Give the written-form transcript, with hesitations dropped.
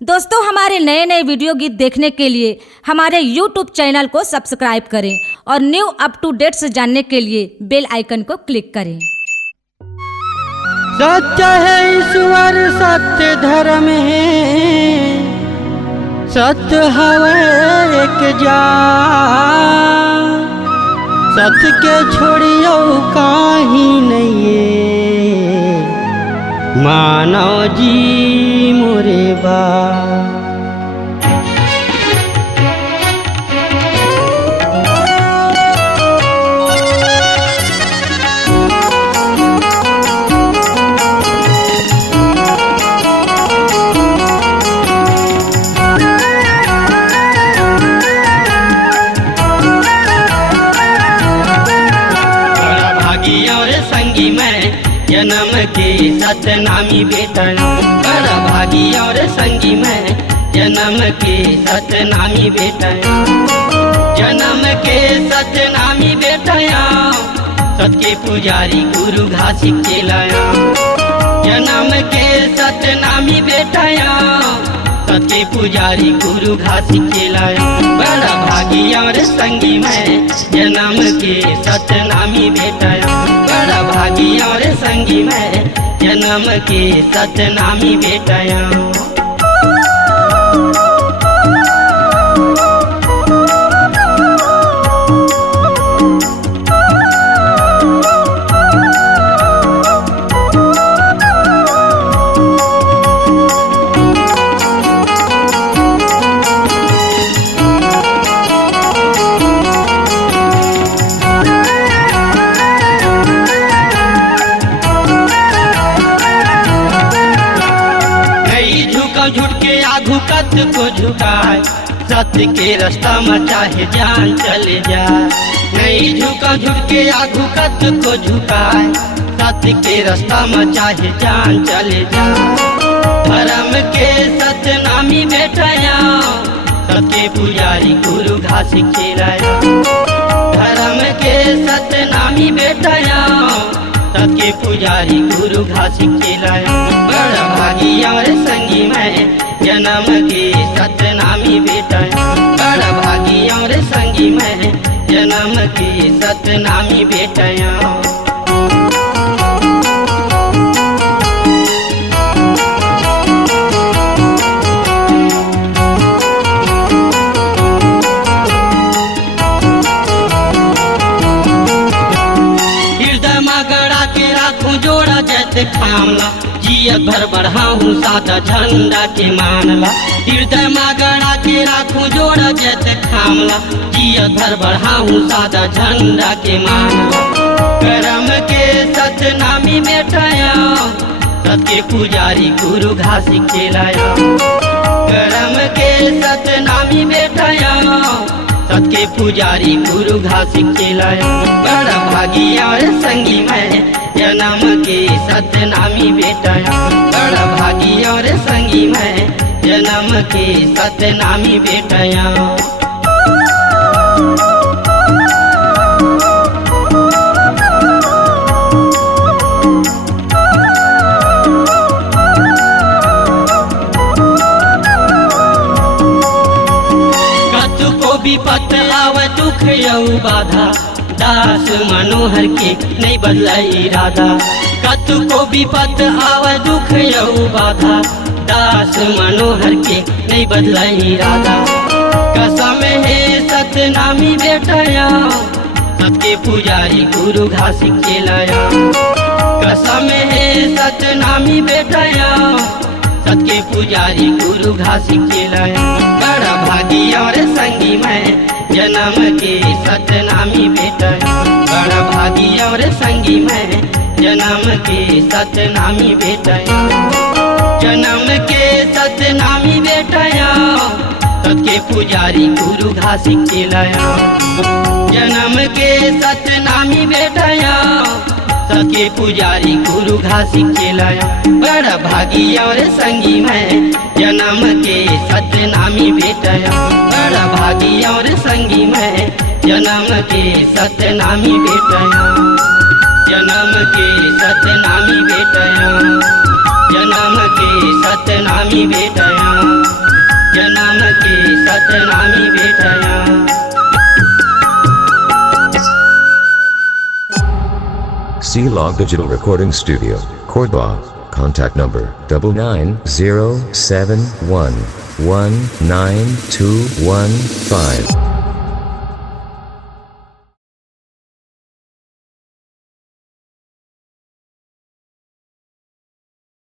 दोस्तों, हमारे नए नए वीडियो गीत देखने के लिए हमारे YouTube चैनल को सब्सक्राइब करें और न्यू अप टू डेट्स जानने के लिए बेल आइकन को क्लिक करें। सत्य है ईश्वर, सत्य धर्म है, सत्य हवे एक जान, सत्य के छोड़ियो काही नहीं मानव जी मोरे बा। संगी मैं जन्म के सतनामी बेटा, बड़ा भागी और संगी मैं जन्म के सतनामी बेटा, जन्म के सतनामी बेटा, सत के पुजारी गुरु घासी केलाया, जन्म के सतनामी बेटा, सत के पुजारी गुरु घासी केलाया, बड़ा भागी और संगी मैं जन्म के सतनामी बेटा, बड़ा भागी और संगी मैं जन्म के सतनामी बेटा। झुट के आगू कत को झुकाए, सत्य के रास्ता में चाहे जान चले जाए, नहीं झुका झुट के आगू कत को झुकाए, सत्य के रास्ता में चाहे जान चले जाए, धर्म के सतनामी बेटा, सत्य पुजारी गुरु घासी केलाया, धर्म के सतनामी बेटा, सत्य पुजारी गुरु घासी केलाया, बड़ा भागी और संगी मैं जन्म के सतनामी बेटा, बड़ा भागी और संगी मैं जन्म के सतनामी बेटा। जोड़ा जैसे खामला जियत भर बढ़ाऊं सादा झंडा के मानला, हृदय में गड़ा के राखूं जोड़ा जैसे खामला जियत भर बढ़ाऊं सादा झंडा के मानला, करम के सतनामी बेटाया, सत्य पुजारी गुरु घासी केलाया, करम के सतनामी बेटाया, सत्य पुजारी गुरु घासी केलाया, बड़ा भागी और संगी मैं जन्म के सतनामी बेटा, बड़ा भागी और संगी मैं जन्म के सतनामी बेटा। विपत आवे दुख यऊ बाधा, दास मनोहर के नहीं बदला इरादा, कत को विपत आवे दुख यऊ बाधा, दास मनोहर के नहीं बदला इरादा, कसम है सतनामी बेटा, सत्य पुजारी गुरु घासी केलाया, कसम है सतनामी बेटा, सत्य पुजारी गुरु घासी केलाया, बड़ा भागी और संगी मैं जन्म के सतनामी बेटा, बड़ा भागी और संगी मैं जन्म के सतनामी बेटा, जन्म के सतनामी बेटा, सत्य पुजारी गुरु घासी केलाया, जन्म के सतनामी बेटा, सत्य पुजारी गुरु घासी केलाया, बड़ा भागी और संगी मैं जन्म के सतनामी बेटा, बड़ा भागी और संगी मैं जन्म के सतनामी बेटा, जन्म के सतनामी बेटा, जन्म के सतनामी बेटा। जन्म के Satnami बेटया। C-Log Digital Recording Studio, Cordoba. Contact number 9907119215.